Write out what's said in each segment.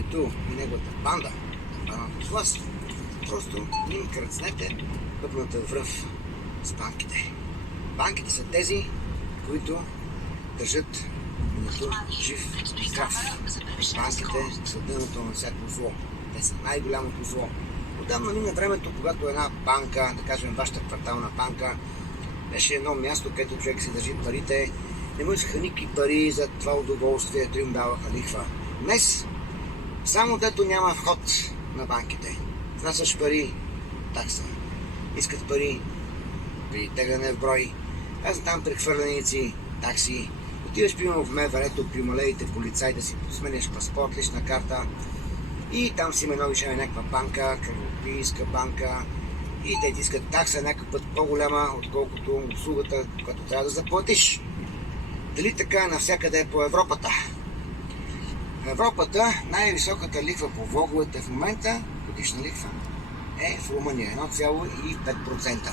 Винету и неговата банда на баната власт, просто им кръцнете пъпната връв с банките. Банките са тези, които държат Винету жив и здрав. Банките са дъното на всяко зло. Те са най-голямото зло. Отдавна мина времето, когато една банка, да кажем вашата квартална банка, беше едно място, където човек си държи парите, не му искаха никакви пари за това удоволствие, да им даваха лихва. Днес, само дето няма вход на банките, внасяш пари, такса. Искат пари при тегляне в брой, аз там прехвърленици, такси. Отиваш примерно в МВР-то при малеите полицаи да си сменяш паспорт, лична карта и там си има едно решение някаква банка, Кръвопийска банка и те ти искат такса някакъв път по-голяма, отколкото услугата, която трябва да заплатиш. Дали така е навсякъде по Европата? В Европата най-високата лихва по влоговете в момента, годишна лихва, е в Румъния 1,5%.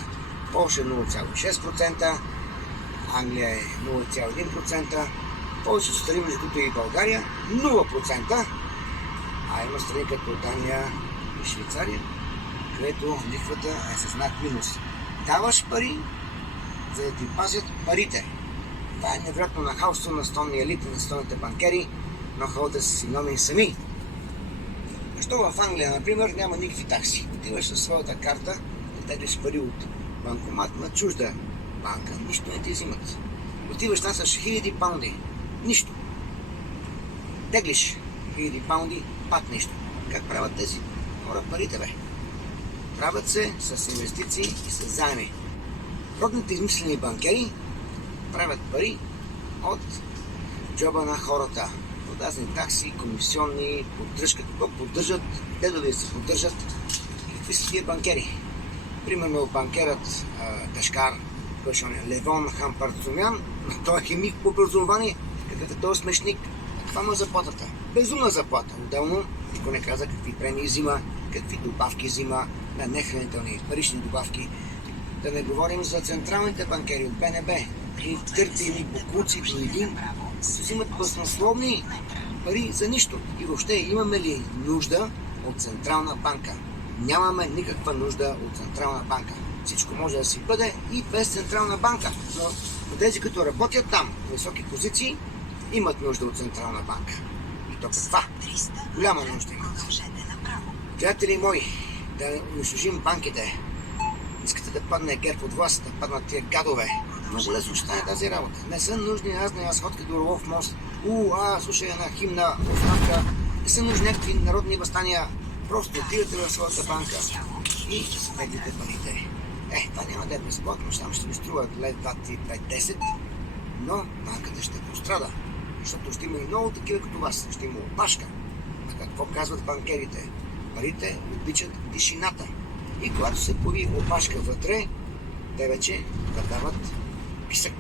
Полша 0,6%, Англия е 0,1%, повечето страни, между които и България, 0%, а има страни като Дания и Швейцария, където лихвата е с знак минус. Даваш пари, за да ти пазят парите. Това е невероятно нахалство на стонния елит и на стонните банкери, но хората са си номини сами. Защо в Англия, например, няма никакви такси? Отиваш със своята карта да теглиш пари от банкомат на чужда банка. Нищо не ти взимат. Отиваш там с 1000 паунди. Нищо. Теглиш 1000 паунди, пак нищо. Как правят тези хора парите, бе? Правят се с инвестиции и с заеми. Родните измислени банкери правят пари от джоба на хората. Продазни такси, комисионни, поддръжка. Какво поддържат? Дедове се поддържат. Какви са тия банкери? Примерно банкерът Ташкар, Левон Хампарцумян, той е химик по образование. Какъв е този смешник? Каква му е заплатата? Безумна заплата. Отделно никой не каза какви премии взима, какви добавки взима на нехранителни парични добавки. Да не говорим за централните банкери от БНБ. И търти или бокуци до един, взимат баснословни пари за нищо. И въобще имаме ли нужда от централна банка? Нямаме никаква нужда от централна банка. Всичко може да си бъде и без централна банка. Но тези, които работят там, в високи позиции, имат нужда от централна банка. И то каква? Голяма нужда имат. Приятели мои, да унищожим банките. Искате да падне ГЕРБ от власт, да паднат тия гадове. Много лесно ще стане тази работа. Не са нужни разни разходки до Орлов мост. Слушай една химна оставка. Не са нужни някакви народни възстания. Просто отидете в своята банка и сметите парите. Това няма да е безплатно, само ще ви струва лев, 2, 3, 5, 10, но банката ще пострада, защото ще има и много такива като вас, ще има опашка. А какво казват банкерите? Парите обичат тишината. И когато се появи опашка вътре, те вече дават писък.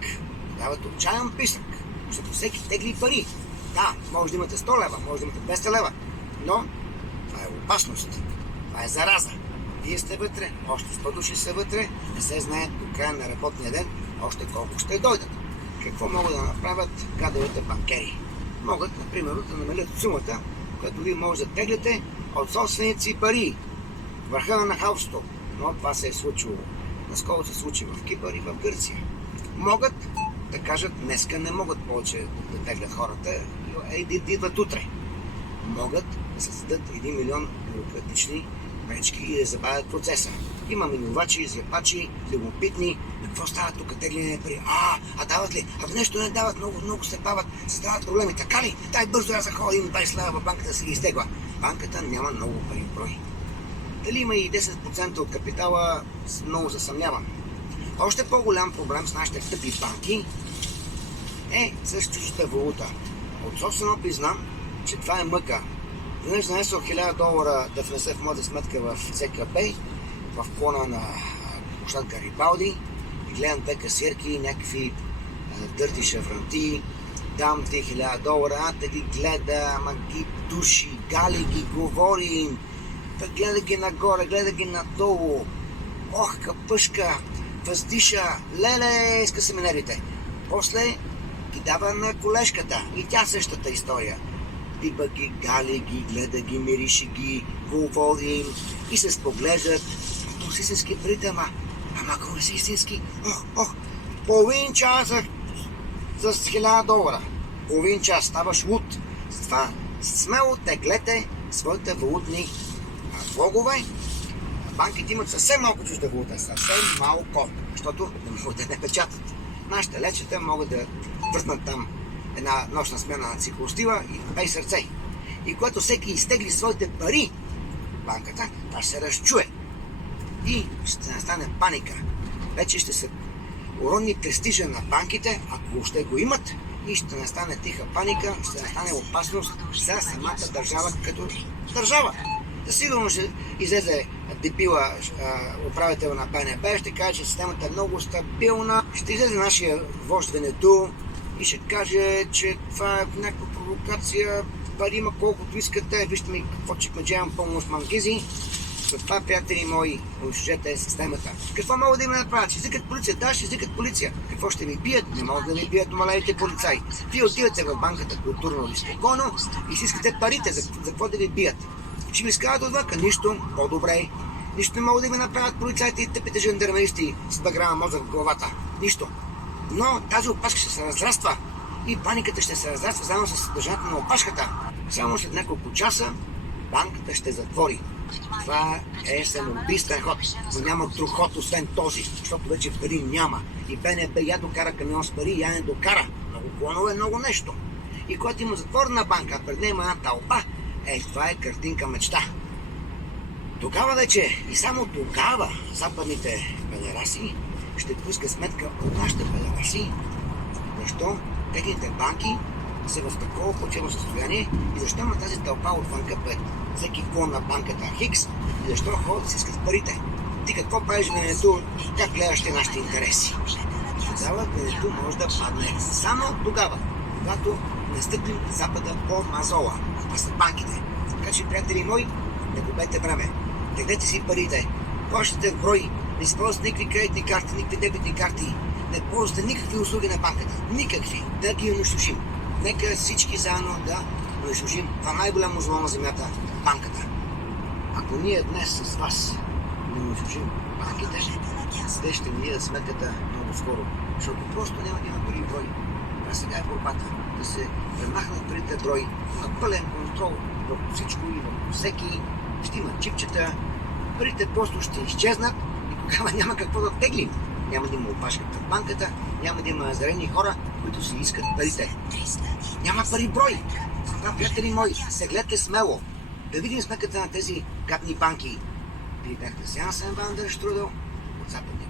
Дават отчаян писък, защото всеки тегли пари. Да, може да имате 100 лева, може да имате 200 лева, но това е опасност. Това е зараза. Вие сте вътре, още 100 души са вътре, не се знаят до края на работния ден още колко ще дойдат. Какво могат да направят гадовете банкери? Могат, например, да намалят сумата, която вие може да тегляте от собствените си пари. Върха на нахалството. Но това се е случило. Наскоро се случи в Кипър и в Гърция. Могат да кажат, днеска не могат повече да теглят хората и да идват утре. Могат да създадат 1 милион бюрократични пречки и да забавят процеса. Има минувачи, изяпачи, любопитни. Какво става тук? Тегляне пари? Дават ли? Нещо не дават, много се бават, създават проблеми. Така ли? Дай бързо аз заходя 20 лева в банката да се ги изтегла. Банката няма много пари в брой. Дали има и 10% от капитала, много се съмнявам. Още по-голям проблем с нашите тъпи банки е с чуждата валута. От собствен опит знам, че това е мъка. Веднъж занесох $1000 да внесе в моята сметка в ЦКБ, в клона на площад Гарибалди и гледам две касиерки, някакви дърти шавранти, дам ти $1000, те ги гледа, ама ги души, гали ги, говори им, гледа ги нагоре, гледа ги надолу, капъшка, въздиша, леле, иска семинарите. После ги дава на колежката и тя същата история. Тиба ги гали, ги гледа, ги мирише, ги говори им и се споглеждат. То са истински парите, ама ако не са истински, половин час за $1000. Половин час ставаш луд. Затова смело теглете своите валутни влогове. Банките имат съвсем малко чужда валута, съвсем малко, защото не могат да не печатат. Нашите лечета могат да въртнат там една нощна смяна на циклостила и пей сърце. И когато всеки изтегли своите пари в банката, това ще се разчуе. И ще настане паника. Вече ще се уронни престижа на банките, ако въобще го имат, и ще настане тиха паника, ще настане опасност за самата държава като държава. Да сигурно ще излезе дебила управител на БНБ, ще каже, че системата е много стабилна. Ще излезе нашия вожд Венето и ще каже, че това е някаква провокация, пари има колкото искате, вижте ми какво чекмеджевам пълно с мангизи. Затова, приятели мои, унищожете системата. Какво могат да им направят? Ще извикат полиция. Да, ще извикат полиция. Какво ще ви бият? Не могат да ви бият умалелите полицаи. Вие отивате в банката културно и спокойно и си искате парите. За какво да ви бият? Ще ви изкарат отвънка. Нищо. По-добре. Нищо не могат да ви направят полицайите и тъпите жандармеристи с 2 грама мозък в главата. Нищо. Но тази опашка ще се разраства и паниката ще се разраства заедно с съдържанието на опашката. Само след няколко часа банката ще затвори. Това е самоубийствен ход, но няма друг ход освен този, защото вече пари няма. И БНБ я докара камион с пари, я не докара. Много клонове, много нещо. И когато има затворена банка, пред нея има една тълпа, това е картинка мечта. Тогава вече и само тогава западните педераси ще пускат сметка от нашите педераси, защо техните банки са в такова плачевно състояние и защо има тази тълпа отвънка пред всеки клон на банката Хикс и защо хората си искат парите. Ти какво правиш, Венето? Как гледаш ти нашите интереси? Тогава Венето може да падне само тогава, когато не стъпим Запада по мазола. Това са банките. Така че, приятели мои, не губете време. Теглете си парите. Плащате в брой. Не използвате никакви кредитни карти, никакви дебитни карти. Не ползвате никакви услуги на банката. Никакви. Да ги унищожим. Нека всички заедно да унищожим това най-голямо зло на земята – банката. Ако ние днес с вас не унищожим банките, те ще ни дадат сметката много скоро, защото просто няма да има пари брой. Това сега е борбата. Да се премахнат парите брой, на пълен контрол върху всичко и върху всеки. Ще има чипчета, парите просто ще изчезнат и тогава няма какво да теглим. Няма да има опашката в банката, няма да има зарени хора, които си искат парите. Няма пари брой. Това, приятели мои, се гледате смело. Да видим сметката на тези гадни банки. Вие бяхте с Янсен Вандерштрудел от Западния